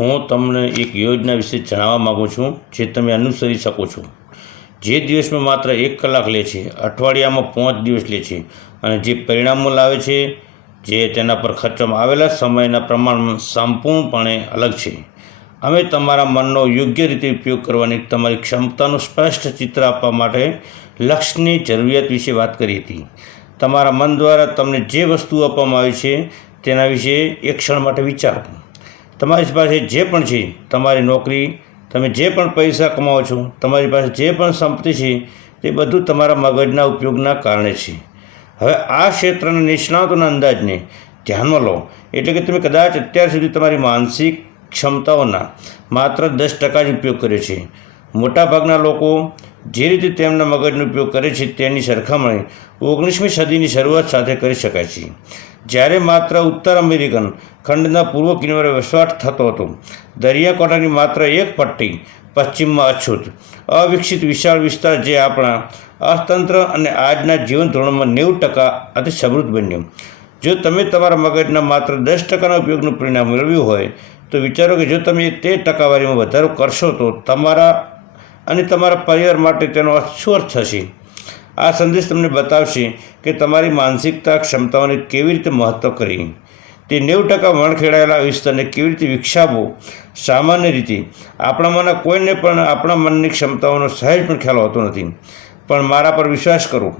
હું તમને એક યોજના વિશે જણાવવા માગું છું, જે તમે અનુસરી શકો છો. જે દિવસમાં માત્ર એક કલાક લે છે, અઠવાડિયામાં પાંચ દિવસ લે છે અને જે પરિણામો લાવે છે, જે તેના પર ખર્ચવામાં આવેલા સમયના પ્રમાણમાં સંપૂર્ણપણે અલગ છે. અમે તમારા મનનો યોગ્ય રીતે ઉપયોગ કરવાની તમારી ક્ષમતાનું સ્પષ્ટ ચિત્ર આપવા માટે લક્ષ્યની જરૂરિયાત વિશે વાત કરી હતી. તમારા મન દ્વારા તમને જે વસ્તુ આપવામાં આવી છે, તેના વિશે એક ક્ષણ માટે વિચારો. તમારી પાસે જે પણ છે, તમારી નોકરી, તમે જે પણ પૈસા કમાવો છો, તમારી પાસે જે પણ સંપત્તિ છે, તે બધું તમારા મગજના ઉપયોગના કારણે છે. હવે આ ક્ષેત્રના નિષ્ણાતોના અંદાજને ધ્યાનમાં લો. એટલે કે તમે કદાચ અત્યાર સુધી તમારી માનસિક ક્ષમતાઓના માત્ર દસ ટકા જ ઉપયોગ કર્યો છે. મોટાભાગના લોકો જે રીતે તેમના મગજનો ઉપયોગ કરે છે, તેની સરખામણી ઓગણીસમી સદીની શરૂઆત સાથે કરી શકાય છે. જ્યારે માત્ર ઉત્તર અમેરિકન ખંડના પૂર્વ કિનારે વસવાટ થતો હતો. દરિયાકાંઠાની માત્ર એક પટ્ટી પશ્ચિમમાં અછૂત. અવિકસિત વિશાળ વિસ્તાર જે આપણા અર્થતંત્ર અને આજના જીવન ધોરણમાં નેવું ટકા અતિ સમૃદ્ધ બન્યું. જો તમે તમારા મગજના માત્ર દસ ટકાના ઉપયોગનું પરિણામ મેળવ્યું હોય, તો વિચારો કે જો તમે તે ટકાવારીમાં વધારો કરશો, તો તમારા અને તમારા પરિવાર માટે તેનો શું અર્થ થશે? આ સંદેશ તમને બતાવશે કે તમારી માનસિકતા, ક્ષમતાઓને કેવી રીતે મહત્ત્વ કરી, તે નેવું ટકા વણખેડાયેલા વિસ્તારને કેવી રીતે વિકસાવવો, સામાન્ય રીતે આપણામાંના કોઈને પણ આપણા મનની ક્ષમતાઓનો સહેજ પણ ખ્યાલ હોતો નથી. પણ મારા પર વિશ્વાસ કરો,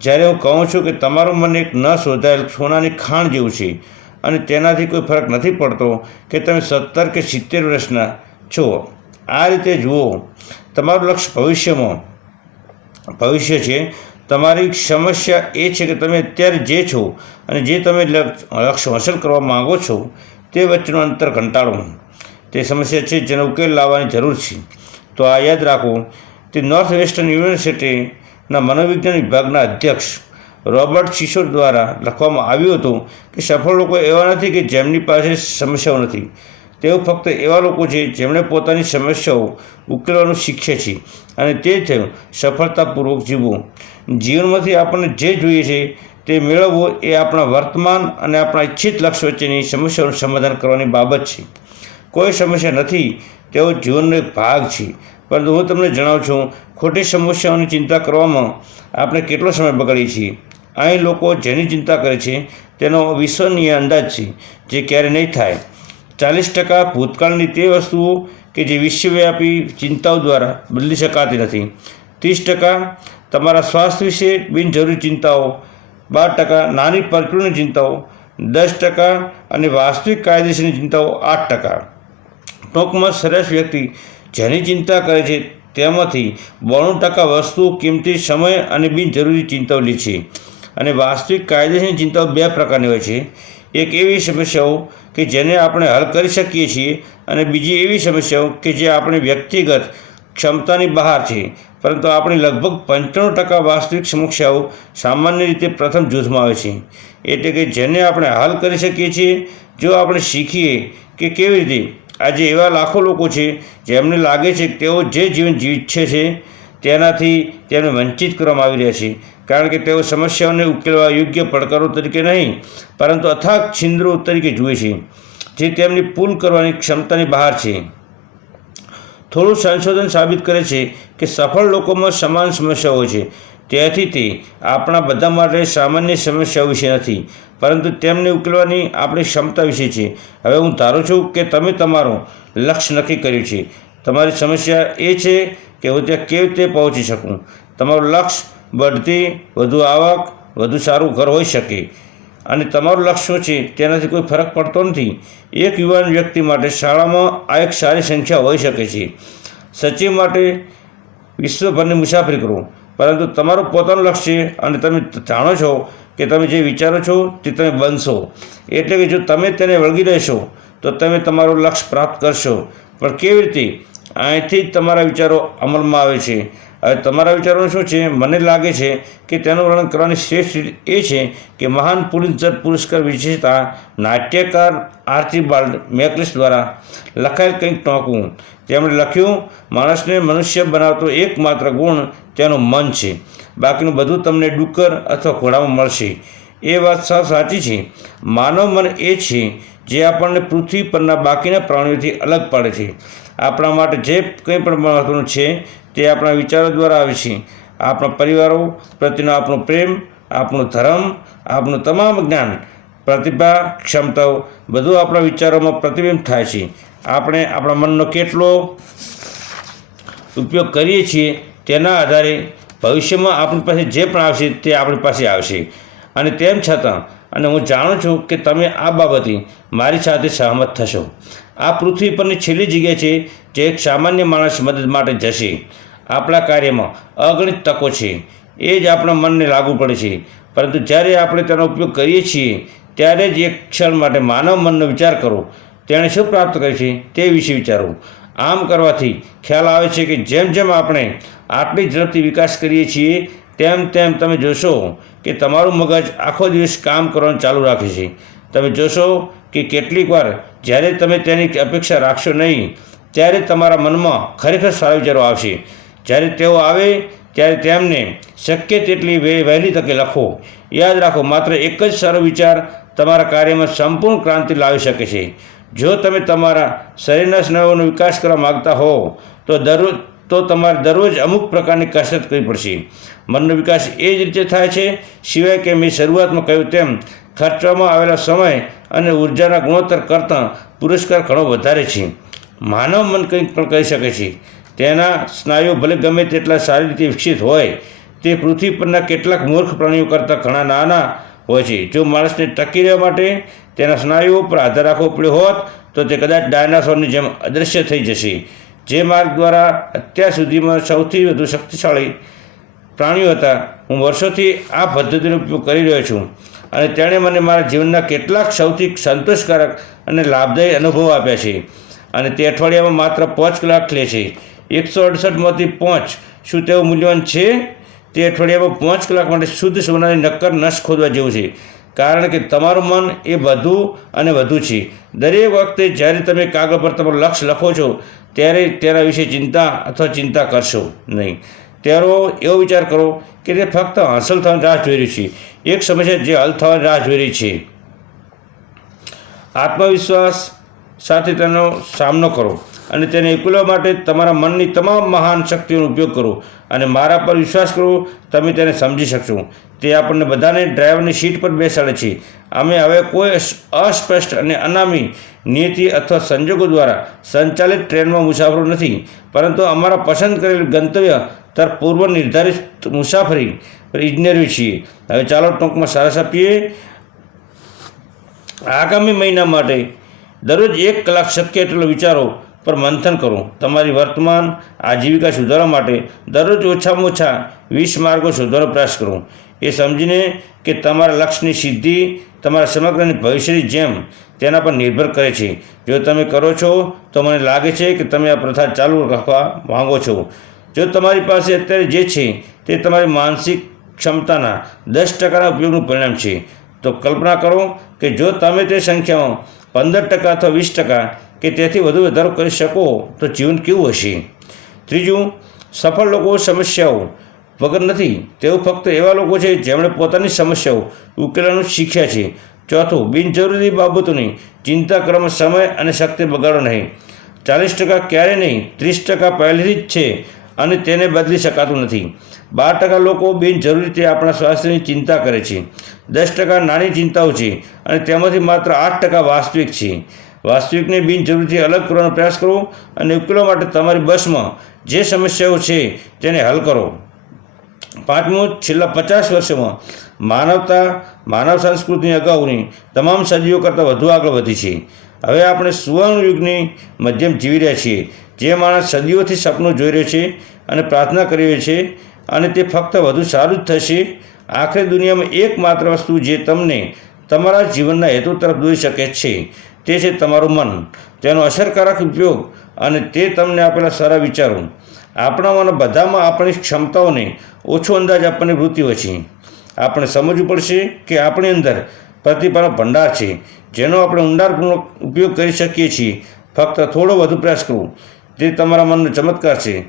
જ્યારે હું કહું છું કે તમારું મન એક ન શોધાયેલ સોનાની ખાણ જેવું છે અને તેનાથી કોઈ ફરક નથી પડતો કે તમે સત્તર કે સિત્તેર વર્ષના છો, આ રીતે જુઓ, તમારું લક્ષ્ય ભવિષ્યમાં ભવિષ્ય છે. તમારી સમસ્યા એ છે કે તમે અત્યારે જે છો અને જે તમે લક્ષ્ય હાંસલ કરવા માગો છો, તે વચ્ચેનું અંતર ઘંટાળવું તે સમસ્યા છે જેનો ઉકેલ લાવવાની જરૂર છે. તો આ યાદ રાખો, તે નોર્થ વેસ્ટર્ન યુનિવર્સિટીના મનોવિજ્ઞાન વિભાગના અધ્યક્ષ રોબર્ટ શિશોર દ્વારા લખવામાં આવ્યું હતું કે સફળ લોકો એવા નથી કે જેમની પાસે સમસ્યાઓ નથી. તેઓ ફક્ત એવા લોકો છે જેમણે પોતાની સમસ્યાઓ ઉકેલવાનું શીખે છે અને તે થયું સફળતાપૂર્વક જીવવું. જીવનમાંથી આપણને જે જોઈએ છે તે મેળવવો એ આપણા વર્તમાન અને આપણા ઈચ્છિત લક્ષ્ય વચ્ચેની સમસ્યાઓનું સમાધાન કરવાની બાબત છે. કોઈ સમસ્યા નથી, તેઓ જીવનનો એક ભાગ છે. પરંતુ હું તમને જણાવું છું, ખોટી સમસ્યાઓની ચિંતા કરવામાં આપણે કેટલો સમય બગાડીએ છીએ? અહીં લોકો જેની ચિંતા કરે છે તેનો વિશ્વનીય અંદાજ છે, જે ક્યારે નહીં થાય. ચાલીસ ટકા ભૂતકાળની તે વસ્તુઓ કે જે વિશ્વવ્યાપી ચિંતાઓ દ્વારા બદલી શકાતી નથી. ત્રીસ ટકા તમારા સ્વાસ્થ્ય વિશે બિનજરૂરી ચિંતાઓ, બાર ટકા નાની પરચુરની ચિંતાઓ, દસ ટકા અને વાસ્તવિક કાયદેસરની ચિંતાઓ, આઠ ટકા. ટૂંકમાં સરસ વ્યક્તિ જેની ચિંતા કરે છે તેમાંથી બોણું ટકા વસ્તુઓ કિંમતી સમય અને બિનજરૂરી ચિંતાઓ લે છે. અને વાસ્તવિક કાયદેસરની ચિંતાઓ બે પ્રકારની હોય છે. એક એવી સમસ્યાઓ કે જેને આપણે હલ કરી શકીએ છીએ અને બીજી એવી સમસ્યાઓ કે જે આપણી વ્યક્તિગત ક્ષમતાની બહાર છે. પરંતુ આપણી લગભગ પંચાણું ટકા વાસ્તવિક સમસ્યાઓ સામાન્ય રીતે પ્રથમ જૂથમાં આવે છે. એટલે કે જેને આપણે હલ કરી શકીએ છીએ, જો આપણે શીખીએ કે કેવી રીતે આજે એવા લાખો લોકો છે જેમને લાગે છે કે તેઓ જે જીવન ઈચ્છે છે તેનાથી તેમને વંચિત કરવામાં આવી રહ્યા છે. કારણ કે તેઓ સમસ્યાઓને ઉકેલવા યોગ્ય પડકારો તરીકે નહીં, પરંતુ અથાગ છિદ્રો તરીકે જુએ છે, જે તેમની પુલ કરવાની ક્ષમતાની બહાર છે. થોડું સંશોધન સાબિત કરે છે કે સફળ લોકોમાં સમાન સમસ્યાઓ છે. તેથી તે આપણા બધા માટે સામાન્ય સમસ્યાઓ વિશે નથી, પરંતુ તેમને ઉકેલવાની આપણી ક્ષમતા વિશે છે. હવે હું ધારું છું કે તમે તમારું લક્ષ્ય નક્કી કર્યું છે. તમારી સમસ્યા એ છે કે હું ત્યાં કેવી રીતે પહોંચી શકું? તમારું લક્ષ્ય બઢતી, વધુ આવક, વધુ સારું ઘર હોઈ શકે. અને તમારું લક્ષ્ય શું છે તેનાથી કોઈ ફરક પડતો નથી. એક યુવાન વ્યક્તિ માટે શાળામાં આ એક સારી સંખ્યા હોઈ શકે છે. સચિવ માટે વિશ્વભરની મુસાફરી કરો. પરંતુ તમારું પોતાનું લક્ષ્ય અને તમે જાણો છો કે તમે જે વિચારો છો તે તમે બનશો. એટલે કે જો તમે તેને વળગી રહેશો, તો તમે તમારું લક્ષ્ય પ્રાપ્ત કરશો. પણ કેવી રીતે? અહીંથી જ તમારા વિચારો અમલમાં આવે છે. હવે તમારા વિચારો શું છે? મને લાગે છે કે તેનું વર્ણન કરવાની શ્રેષ્ઠ એ છે કે મહાન પુલિત્ઝર પુરસ્કાર વિજેતા નાટ્યકાર આર્ચીબાલ્ડ મેકલિસ દ્વારા લખાયેલ કંઈક ટોંકવું. તેમણે લખ્યું, માણસને મનુષ્ય બનાવતો એકમાત્ર ગુણ તેનું મન છે. બાકીનું બધું તમને ડુક્કર અથવા ઘોડામાં મળશે. એ વાત સાવ સાચી છે. માનવ મન એ છે જે આપણને પૃથ્વી પરના બાકીના પ્રાણીઓથી અલગ પાડે છે. આપણા માટે જે કંઈ પણ મહત્વનું છે તે આપણા વિચારો દ્વારા આવે છે. આપણા પરિવારો પ્રત્યેનો આપણો પ્રેમ, આપણું ધર્મ, આપણું તમામ જ્ઞાન, પ્રતિભા, ક્ષમતાઓ બધું આપણા વિચારોમાં પ્રતિબિંબ થાય છે. આપણે આપણા મનનો કેટલો ઉપયોગ કરીએ છીએ તેના આધારે ભવિષ્યમાં આપણી પાસે જે પણ આવશે તે આપણી પાસે આવશે. અને તેમ છતાં, અને હું જાણું છું કે તમે આ બાબતે મારી સાથે સહમત થશો. આ પૃથ્વી પરની છેલ્લી જગ્યા છે, જે એક સામાન્ય માણસ મદદ માટે જશે. આપણા કાર્યમાં અગણિત તકો છે. એ જ આપણા મનને લાગુ પડે છે. પરંતુ જ્યારે આપણે તેનો ઉપયોગ કરીએ છીએ, ત્યારે જ એક ક્ષણ માટે માનવ મનનો વિચાર કરો. તેણે શું પ્રાપ્ત કરે છે તે વિશે વિચારો. આમ કરવાથી ખ્યાલ આવે છે કે જેમ જેમ આપણે આટલી ઝડપથી વિકાસ કરીએ છીએ તેમ તેમ તમે જોશો કે તમારું મગજ આખો દિવસ કામ કરવાનું ચાલુ રાખે છે. તમે જોશો કે કેટલીક વાર જ્યારે તમે તેની અપેક્ષા રાખશો નહીં, ત્યારે તમારા મનમાં ખરેખર સારા વિચારો આવશે. જ્યારે તેઓ આવે, ત્યારે તેમને શક્ય તેટલી વે, વહેલી તકે લખો. યાદ રાખો, માત્ર એક જ સારો વિચાર તમારા કાર્યમાં સંપૂર્ણ ક્રાંતિ લાવી શકે છે. જો તમે તમારા શરીરના સ્નાયુઓનો વિકાસ કરવા માગતા હો, તો દરરોજ તો તમારે દરરોજ અમુક પ્રકારની કસરત કરવી પડશે. મનનો વિકાસ એ જ રીતે થાય છે. સિવાય કે મેં શરૂઆતમાં કહ્યું તેમ, ખર્ચવામાં આવેલા સમય અને ઉર્જાના ગુણોત્તર કરતાં પુરસ્કાર ઘણો વધારે છે. માનવ મન કંઈક પણ કહી શકે છે. તેના સ્નાયુઓ ભલે ગમે તેટલા સારી રીતે વિકસિત હોય, તે પૃથ્વી પરના કેટલાક મૂર્ખ પ્રાણીઓ કરતાં ઘણા નાના હોય છે. જો માણસને ટકી રહેવા માટે તેના સ્નાયુઓ પર આધાર રાખવો પડ્યો હોત, તો તે કદાચ ડાયનાસોરની જેમ અદૃશ્ય થઈ જશે. જે માર્ગ દ્વારા અત્યાર સુધીમાં સૌથી વધુ શક્તિશાળી પ્રાણીઓ હતા. હું વર્ષોથી આ પદ્ધતિનો ઉપયોગ કરી રહ્યો છું અને તેણે મને મારા જીવનના કેટલાક સૌથી સંતોષકારક અને લાભદાયી અનુભવો આપ્યા છે. અને તે અઠવાડિયામાં માત્ર પાંચ કલાક લે છે. એકસો અડસઠમાંથી પાંચ શું તેવું મૂલ્યવાન છે? તે અઠવાડિયામાં પાંચ કલાક માટે શુદ્ધ સોનાની નક્કર નસ ખોદવા જેવું છે. કારણ કે તમારું મન એ વધુ અને વધુ છે. દરેક વખતે જ્યારે તમે કાગળ પર તમારું લક્ષ્ય લખો છો, ત્યારે તેના વિશે ચિંતા અથવા ચિંતા કરશો નહીં. તેનો એવો વિચાર કરો કે તે ફક્ત હાંસલ થવાની રાહ જોઈ રહી છે. એક સમસ્યા જે હલ થવાની રાહ જોઈ રહી છે. આત્મવિશ્વાસ સાથે તેનો સામનો કરો. અને તેને ઉકેલવા માટે તમારા મનની તમામ મહાન શક્તિઓનો ઉપયોગ કરો અને મારા પર વિશ્વાસ કરો, તમે તેને સમજી શકશો. તે આપણને બધાને ડ્રાઈવરની સીટ પર બેસાડે છે. અમે હવે કોઈ અસ્પષ્ટ અને અનામી નીતિ અથવા સંજોગો દ્વારા સંચાલિત ટ્રેનમાં મુસાફરો નથી, પરંતુ અમારા પસંદ કરેલ ગંતવ્ય તર પૂર્વ નિર્ધારિત મુસાફરી ઇજનેરવી છીએ. હવે ચાલો ટૂંકમાં સારસ આપીએ. આગામી મહિના માટે દરરોજ એક કલાક શક્ય એટલો વિચારો પર મંથન કરો. તમારી વર્તમાન આજીવિકા સુધારવા માટે દરરોજ ઓછામાં ઓછા વીસ માર્ગો શોધવાનો પ્રયાસ કરો. એ સમજીને કે તમારા લક્ષ્યની સિદ્ધિ, તમારા સમગ્રની ભવિષ્યની જેમ તેના પર નિર્ભર કરે છે. જો તમે કરો છો, તો મને લાગે છે કે તમે આ પ્રથા ચાલુ રાખવા માંગો છો. જો તમારી પાસે અત્યારે જે છે, તે તમારી માનસિક ક્ષમતાના દસ ટકાના ઉપયોગનું પરિણામ છે. તો કલ્પના કરો કે જો તમે તે સંખ્યામાં પંદર ટકા અથવા વીસ ટકા કે તેથી વધુ વધારો કરી શકો તો જીવન કેવું હશે? ત્રીજું, સફળ લોકો સમસ્યાઓ વગર નથી, તેઓ ફક્ત એવા લોકો છે જેમણે પોતાની સમસ્યાઓ ઉકેલવાનું શીખ્યા છે. ચોથું, બિનજરૂરી બાબતોની ચિંતા કરવામાં સમય અને શક્તિ બગાડો નહીં. ચાલીસ ટકા ક્યારે નહીં, ત્રીસ ટકા પહેલેથી જ છે અને તેને બદલી શકાતું નથી. બાર ટકા લોકો બિનજરૂરી રીતે આપણા સ્વાસ્થ્યની ચિંતા કરે છે. દસ ટકા નાની ચિંતાઓ છે અને તેમાંથી માત્ર આઠ ટકા વાસ્તવિક છે. વાસ્તવિકને બિનજરૂરીથી અલગ કરવાનો પ્રયાસ કરો અને ઉકેલવા માટે તમારી બસમાં જે સમસ્યાઓ છે તેને હલ કરો. પાંચમું, છેલ્લા પચાસ વર્ષોમાં માનવતા, માનવ સંસ્કૃતિની અગાઉની તમામ સદીઓ કરતાં વધુ આગળ વધી છે. હવે આપણે સુવર્ણ યુગની મધ્યમ જીવી રહ્યા છીએ. જે માણસ સદીઓથી સપનું જોઈ રહ્યો છે અને પ્રાર્થના કરી રહ્યો છે અને તે ફક્ત વધુ સારું જ થશે. આખરે દુનિયામાં એકમાત્ર વસ્તુ જે તમને તમારા જીવનના હેતુ તરફ દોરી શકે છે તે છે તમારું મન. તેનો અસરકારક ઉપયોગ અને તે તમને આપેલા સારા વિચારો. આપણામાંના બધામાં આપણી ક્ષમતાઓને ઓછો અંદાજ વૃત્તિ હોય છે. આપણે સમજવું પડશે કે આપણી અંદર પ્રતિભાનો ભંડાર છે. જેનો આપણે ઊંડાણપૂર્વક ઉપયોગ કરી શકીએ છીએ. ફક્ત થોડો વધુ પ્રયાસ કરવો. તે તમારા મનનો ચમત્કાર છે.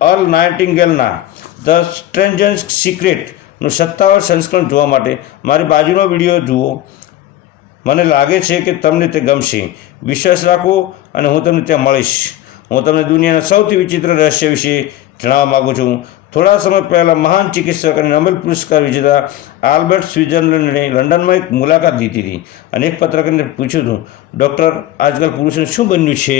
અર્લ નાઇટિંગેલના ધ સ્ટ્રેન્જન્સ સિક્રેટનું સત્તાવાર સંસ્કરણ જોવા માટે મારી બાજુનો વીડિયો જુઓ. મને લાગે છે કે તમને તે ગમશે. વિશ્વાસ રાખો અને હું તમને ત્યાં મળીશ. હું તમને દુનિયાના સૌથી વિચિત્ર રહસ્ય વિશે જણાવવા માગું છું. થોડા સમય પહેલાં મહાન ચિકિત્સક અને નોબેલ પુરસ્કાર વિજેતા આલ્બર્ટ સ્વિટ્ઝરલેન્ડને લંડનમાં એક મુલાકાત લીધી હતી અને એક પત્રકારને પૂછ્યું હતું, ડૉક્ટર, આજકાલ પુરુષોને શું બન્યું છે?